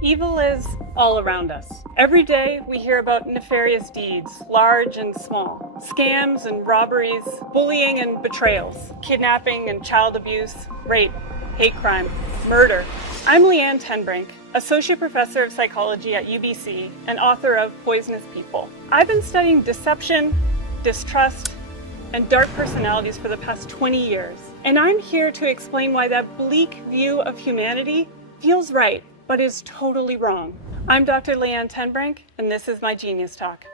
Evil is all around us. Every day we hear about nefarious deeds, large and small, scams and robberies, bullying and betrayals, kidnapping and child abuse, rape, hate crime, murder. I'm Leanne Brinke, Associate Professor of Psychology at UBC and author of Poisonous People. I've been studying deception, distrust, and dark personalities for the past 20 years. And I'm here to explain why that bleak view of humanity feels right, but is totally wrong. I'm Dr. Leanne Brinke, and this is my Genius Talk.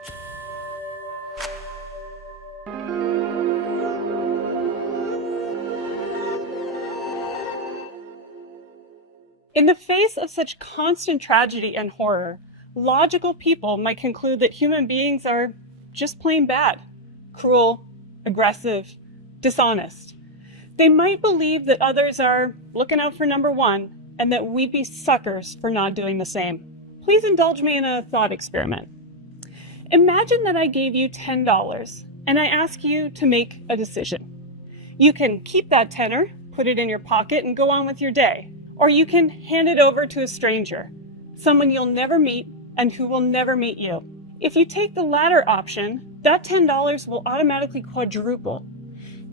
In the face of such constant tragedy and horror, logical people might conclude that human beings are just plain bad, cruel, aggressive, dishonest. They might believe that others are looking out for number one, and that we'd be suckers for not doing the same. Please indulge me in a thought experiment. Imagine that I gave you $10 and I ask you to make a decision. You can keep that tenner, put it in your pocket, and go on with your day. Or you can hand it over to a stranger, someone you'll never meet and who will never meet you. If you take the latter option, that $10 will automatically quadruple.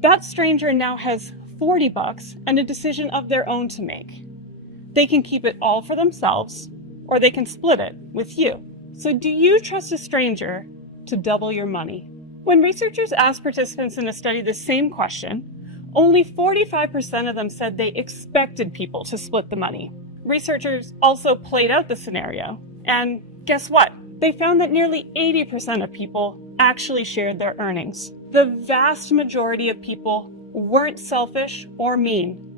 That stranger now has $40 and a decision of their own to make. They can keep it all for themselves, or they can split it with you. So do you trust a stranger to double your money? When researchers asked participants in a study the same question, only 45% of them said they expected people to split the money. Researchers also played out the scenario, and guess what? They found that nearly 80% of people actually shared their earnings. The vast majority of people weren't selfish or mean.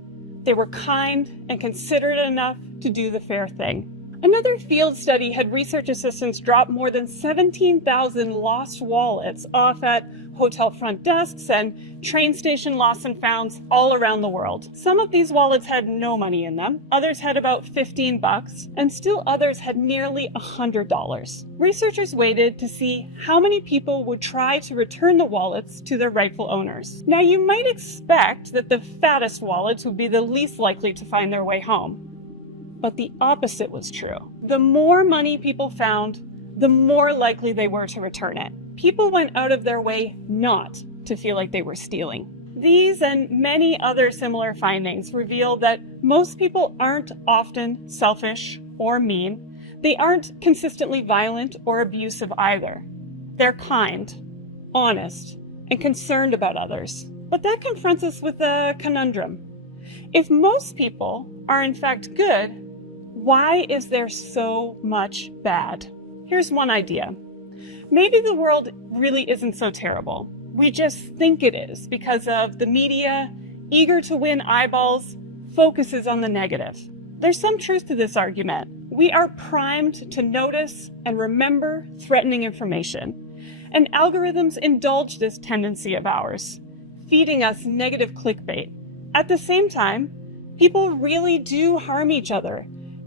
They were kind and considerate enough to do the fair thing. Another field study had research assistants drop more than 17,000 lost wallets off at hotel front desks and train station lost and founds all around the world. Some of these wallets had no money in them, others had about $15, and still others had nearly $100. Researchers waited to see how many people would try to return the wallets to their rightful owners. Now, you might expect that the fattest wallets would be the least likely to find their way home. But the opposite was true. The more money people found, the more likely they were to return it. People went out of their way not to feel like they were stealing. These and many other similar findings reveal that most people aren't often selfish or mean. They aren't consistently violent or abusive either. They're kind, honest, and concerned about others. But that confronts us with a conundrum. If most people are in fact good, why is there so much bad? Here's one idea. Maybe the world really isn't so terrible. We just think it is because of the media, eager to win eyeballs, focuses on the negative. There's some truth to this argument. We are primed to notice and remember threatening information, and algorithms indulge this tendency of ours, feeding us negative clickbait. At the same time, people really do harm each other,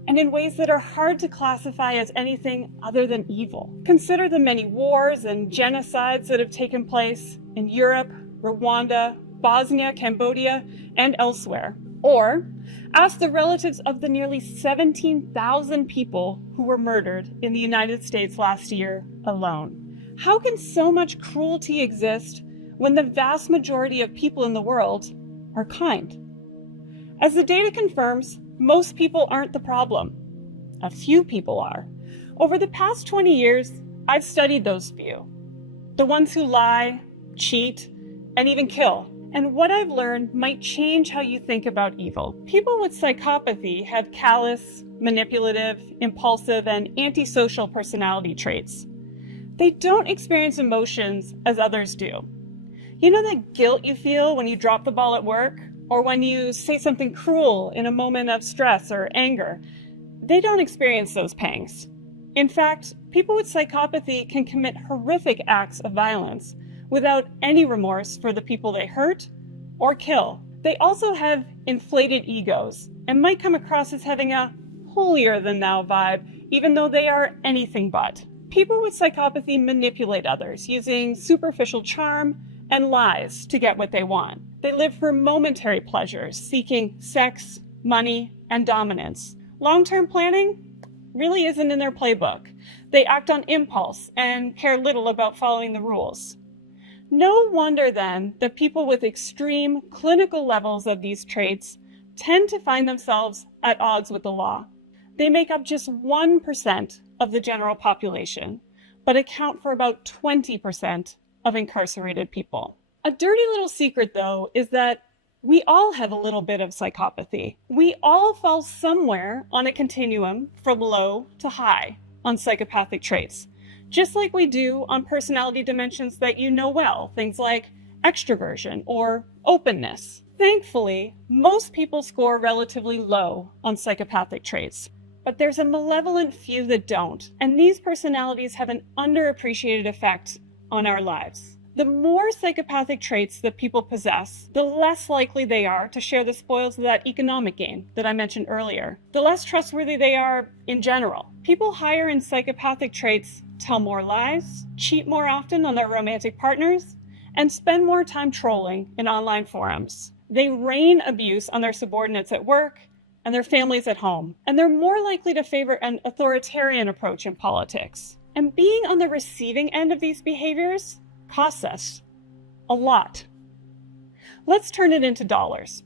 and in ways that are hard to classify as anything other than evil. Consider the many wars and genocides that have taken place in Europe, Rwanda, Bosnia, Cambodia, and elsewhere. Or ask the relatives of the nearly 17,000 people who were murdered in the United States last year alone. How can so much cruelty exist when the vast majority of people in the world are kind? As the data confirms, most people aren't the problem. A few people are. Over the past 20 years, I've studied those few. The ones who lie, cheat, and even kill. And what I've learned might change how you think about evil. People with psychopathy have callous, manipulative, impulsive, and antisocial personality traits. They don't experience emotions as others do. You know that guilt you feel when you drop the ball at work? Or when you say something cruel in a moment of stress or anger? They don't experience those pangs. In fact, people with psychopathy can commit horrific acts of violence without any remorse for the people they hurt or kill. They also have inflated egos and might come across as having a holier-than-thou vibe, even though they are anything but. People with psychopathy manipulate others using superficial charm and lies to get what they want. They live for momentary pleasures, seeking sex, money, and dominance. Long-term planning? really isn't in their playbook. They act on impulse and care little about following the rules. No wonder then that people with extreme clinical levels of these traits tend to find themselves at odds with the law. They make up just 1% of the general population, but account for about 20% of incarcerated people. A dirty little secret, though, is that we all have a little bit of psychopathy. We all fall somewhere on a continuum from low to high on psychopathic traits, just like we do on personality dimensions that you know well, things like extroversion or openness. Thankfully, most people score relatively low on psychopathic traits, but there's a malevolent few that don't, and these personalities have an underappreciated effect on our lives. The more psychopathic traits that people possess, the less likely they are to share the spoils of that economic gain that I mentioned earlier. The less trustworthy they are in general. People higher in psychopathic traits tell more lies, cheat more often on their romantic partners, and spend more time trolling in online forums. They rain abuse on their subordinates at work and their families at home, and they're more likely to favor an authoritarian approach in politics. And being on the receiving end of these behaviors costs us a lot. Let's turn it into dollars.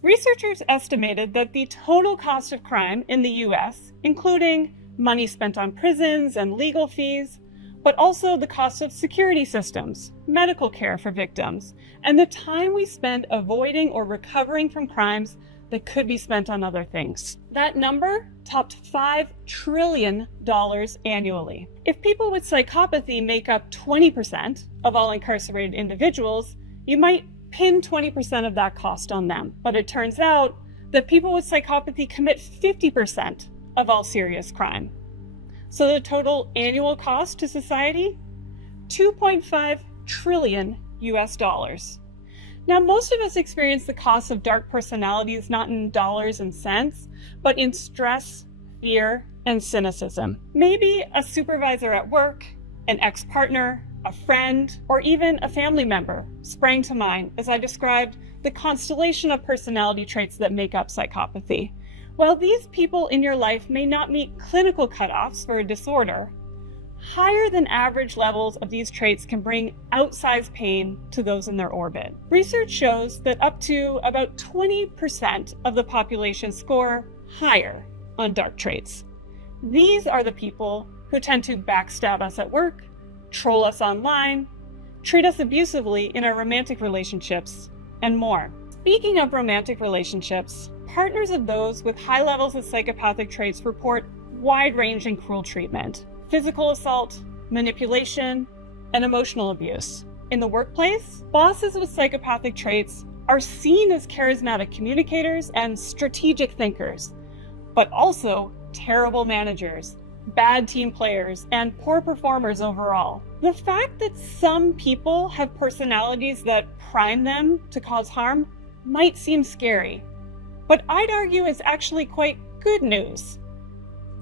Researchers estimated that the total cost of crime in the US, including money spent on prisons and legal fees, but also the cost of security systems, medical care for victims, and the time we spend avoiding or recovering from crimes that could be spent on other things. That number topped $5 trillion annually. If people with psychopathy make up 20% of all incarcerated individuals, you might pin 20% of that cost on them. But it turns out that people with psychopathy commit 50% of all serious crime. So the total annual cost to society, $2.5 trillion US dollars. Now, most of us experience the cost of dark personalities not in dollars and cents, but in stress, fear, and cynicism. Maybe a supervisor at work, an ex-partner, a friend, or even a family member sprang to mind as I described the constellation of personality traits that make up psychopathy. While these people in your life may not meet clinical cutoffs for a disorder, higher than average levels of these traits can bring outsized pain to those in their orbit. Research shows that up to about 20% of the population score higher on dark traits. These are the people who tend to backstab us at work, troll us online, treat us abusively in our romantic relationships, and more. Speaking of romantic relationships, partners of those with high levels of psychopathic traits report wide-ranging cruel treatment. Physical assault, manipulation, and emotional abuse. In the workplace, bosses with psychopathic traits are seen as charismatic communicators and strategic thinkers, but also terrible managers, bad team players, and poor performers overall. The fact that some people have personalities that prime them to cause harm might seem scary, but I'd argue it's actually quite good news.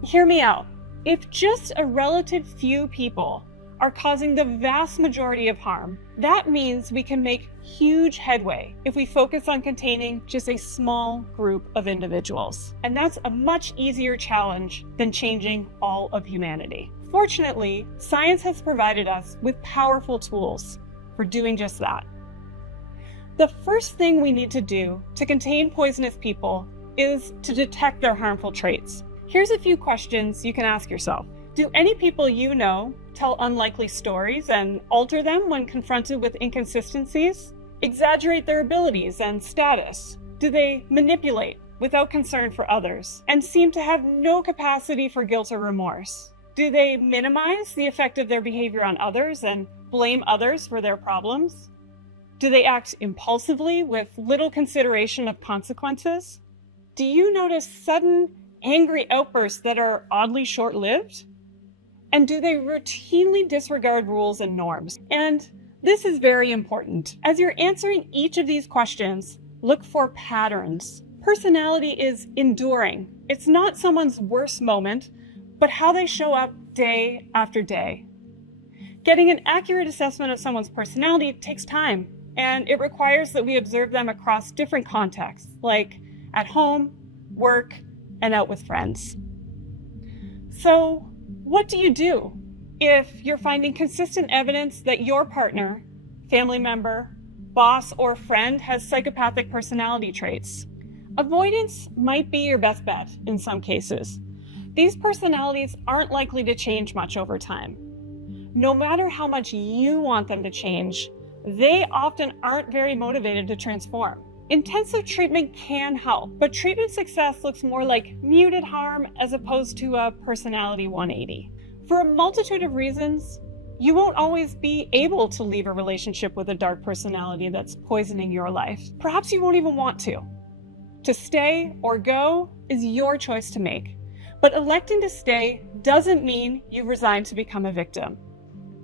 Hear me out. If just a relative few people are causing the vast majority of harm, that means we can make huge headway if we focus on containing just a small group of individuals. And that's a much easier challenge than changing all of humanity. Fortunately, science has provided us with powerful tools for doing just that. The first thing we need to do to contain poisonous people is to detect their harmful traits. Here's a few questions you can ask yourself. Do any people you know tell unlikely stories and alter them when confronted with inconsistencies? Exaggerate their abilities and status? Do they manipulate without concern for others and seem to have no capacity for guilt or remorse? Do they minimize the effect of their behavior on others and blame others for their problems? Do they act impulsively with little consideration of consequences? Do you notice sudden angry outbursts that are oddly short-lived? And do they routinely disregard rules and norms? And this is very important. As you're answering each of these questions, look for patterns. Personality is enduring. It's not someone's worst moment, but how they show up day after day. Getting an accurate assessment of someone's personality takes time, and it requires that we observe them across different contexts, like at home, work, and out with friends. So, what do you do if you're finding consistent evidence that your partner, family member, boss, or friend has psychopathic personality traits? Avoidance might be your best bet in some cases. These personalities aren't likely to change much over time. No matter how much you want them to change, they often aren't very motivated to transform. Intensive treatment can help, but treatment success looks more like muted harm as opposed to a personality 180. For a multitude of reasons, you won't always be able to leave a relationship with a dark personality that's poisoning your life. Perhaps you won't even want to. To stay or go is your choice to make. But electing to stay doesn't mean you resign to become a victim.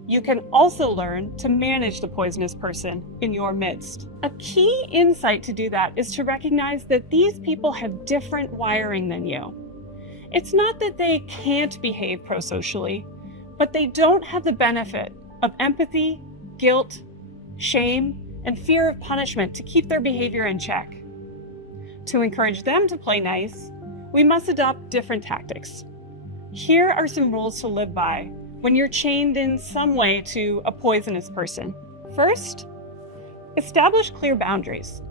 You can also learn to manage the poisonous person in your midst. A key insight to do that is to recognize that these people have different wiring than you. It's not that they can't behave prosocially, but they don't have the benefit of empathy, guilt, shame, and fear of punishment to keep their behavior in check. To encourage them to play nice, we must adopt different tactics. Here are some rules to live by when you're chained in some way to a poisonous person. First, establish clear boundaries.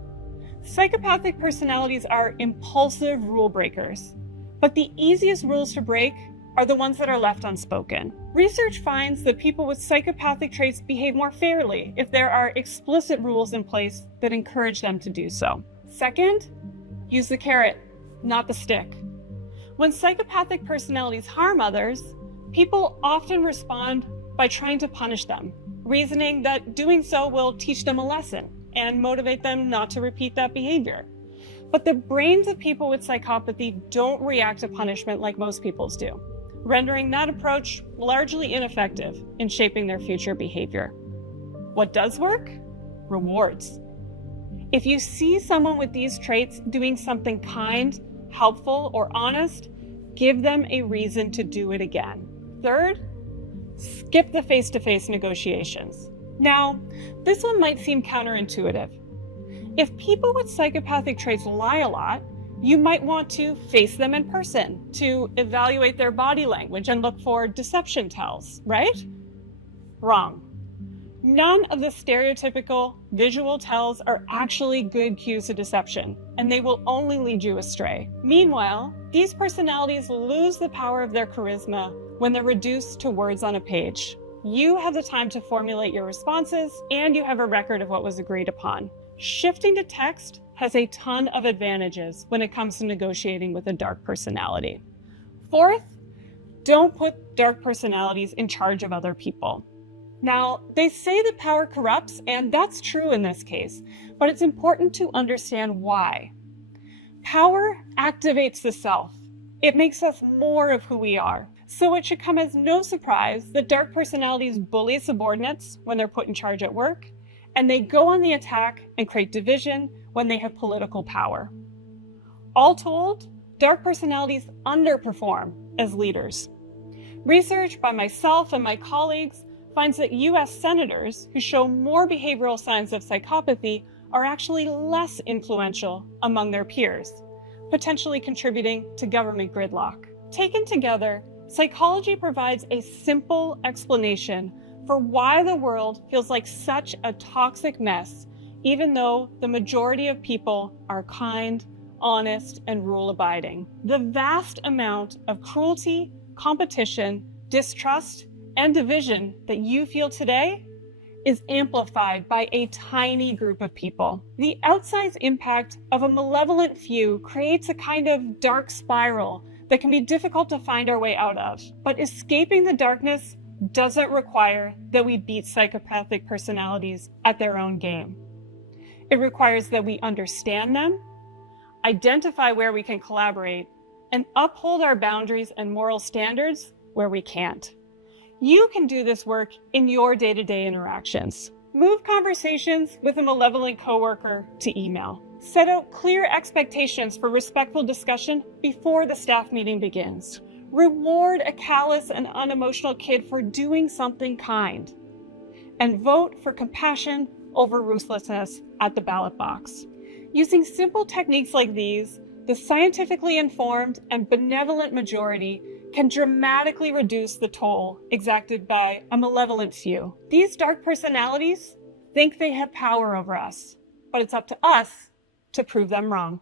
Psychopathic personalities are impulsive rule breakers, but the easiest rules to break are the ones that are left unspoken. Research finds that people with psychopathic traits behave more fairly if there are explicit rules in place that encourage them to do so. Second, use the carrot, not the stick. When psychopathic personalities harm others, people often respond by trying to punish them, reasoning that doing so will teach them a lesson and motivate them not to repeat that behavior. But the brains of people with psychopathy don't react to punishment like most people's do, rendering that approach largely ineffective in shaping their future behavior. What does work? Rewards. If you see someone with these traits doing something kind, helpful, or honest, give them a reason to do it again. Third, skip the face-to-face negotiations. Now, this one might seem counterintuitive. If people with psychopathic traits lie a lot, you might want to face them in person to evaluate their body language and look for deception tells, right? Wrong. None of the stereotypical visual tells are actually good cues of deception, and they will only lead you astray. Meanwhile, these personalities lose the power of their charisma when they're reduced to words on a page. You have the time to formulate your responses, and you have a record of what was agreed upon. Shifting to text has a ton of advantages when it comes to negotiating with a dark personality. Fourth, don't put dark personalities in charge of other people. Now, they say that power corrupts, and that's true in this case, but it's important to understand why. Power activates the self. It makes us more of who we are. So it should come as no surprise that dark personalities bully subordinates when they're put in charge at work, and they go on the attack and create division when they have political power. All told, dark personalities underperform as leaders. Research by myself and my colleagues finds that US senators who show more behavioral signs of psychopathy are actually less influential among their peers, potentially contributing to government gridlock. Taken together, psychology provides a simple explanation for why the world feels like such a toxic mess, even though the majority of people are kind, honest, and rule-abiding. The vast amount of cruelty, competition, distrust, and division that you feel today is amplified by a tiny group of people. The outsized impact of a malevolent few creates a kind of dark spiral that can be difficult to find our way out of. But escaping the darkness doesn't require that we beat psychopathic personalities at their own game. It requires that we understand them, identify where we can collaborate, and uphold our boundaries and moral standards where we can't. You can do this work in your day-to-day interactions. Move conversations with a malevolent coworker to email. Set out clear expectations for respectful discussion before the staff meeting begins. Reward a callous and unemotional kid for doing something kind. And vote for compassion over ruthlessness at the ballot box. Using simple techniques like these, the scientifically informed and benevolent majority can dramatically reduce the toll exacted by a malevolent few. These dark personalities think they have power over us, but it's up to us to prove them wrong.